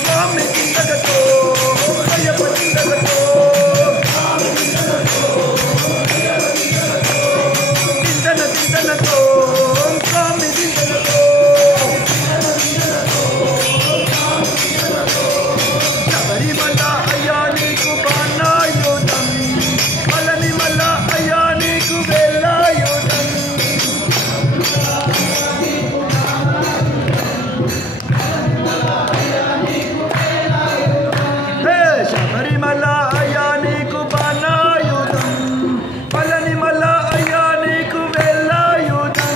స్వామి చింతకతో అయ్యప్ప చింతకతో చింతనతో స్వామి చింతనతో శబరిమల అయ్యా నీకు బాణాయుధం పళనిమల అయ్యా నీకు వేలాయుధం శబరిమల అయ్యా నీకు బాణాయుధం పళనిమల అయ్యా నీకు వేలాయుధం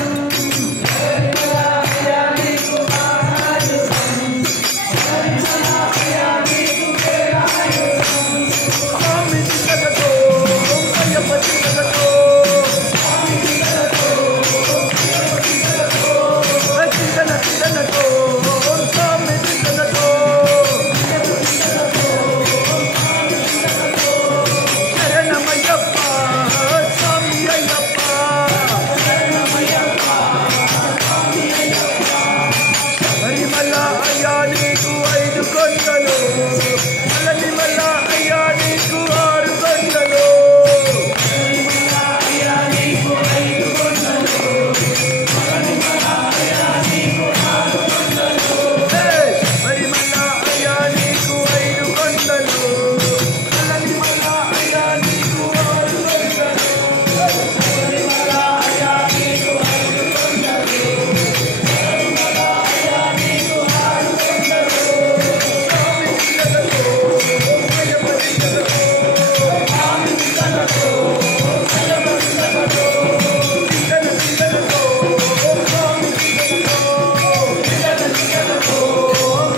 స్వామి చింతకతో అయ్యప్ప చింతకతో చింతనతో స్వామి చింతనతో శరణమయ్యప్ప స్వామి అయ్యప్ప శబరిమల అయ్యా నీకు 5 కొండలు పళనిమల అయ్యా నీకు 6 కొండలు శబరిమల అయ్యా నీకు 5 కొండలు పళనిమల అయ్యా నీకు 6 కొండలు స్వామి చింతకతో అయ్యప్ప చింతకతో చింతనతో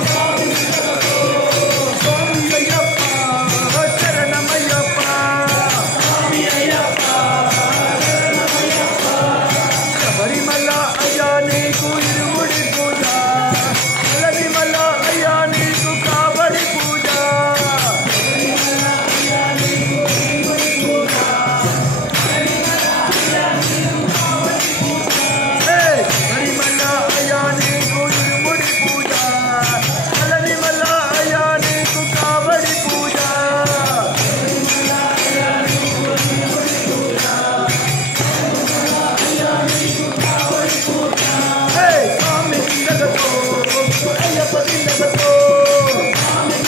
స్వామి చింతకతో స్వామి అయ్యప్ప శరణమయ్యప్ప శబరిమల అయ్యా నీకు ఇరుముడి పూజ పళనిమల అయ్యా నీకు కాబడి పూజ శబరిమల అయ్యా నీకు ఇరుముడి పూజ పళనిమల అయ్యా నీకు కాబడి పూజ స్వామి చింతకతో అయ్యప్ప చింతకతో స్వామి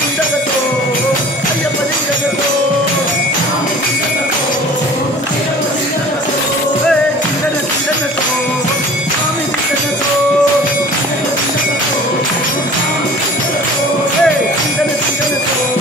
చింతకతో అయ్యప్ప చింతకతో చింతనతో స్వామి చింతనతో చింతనతో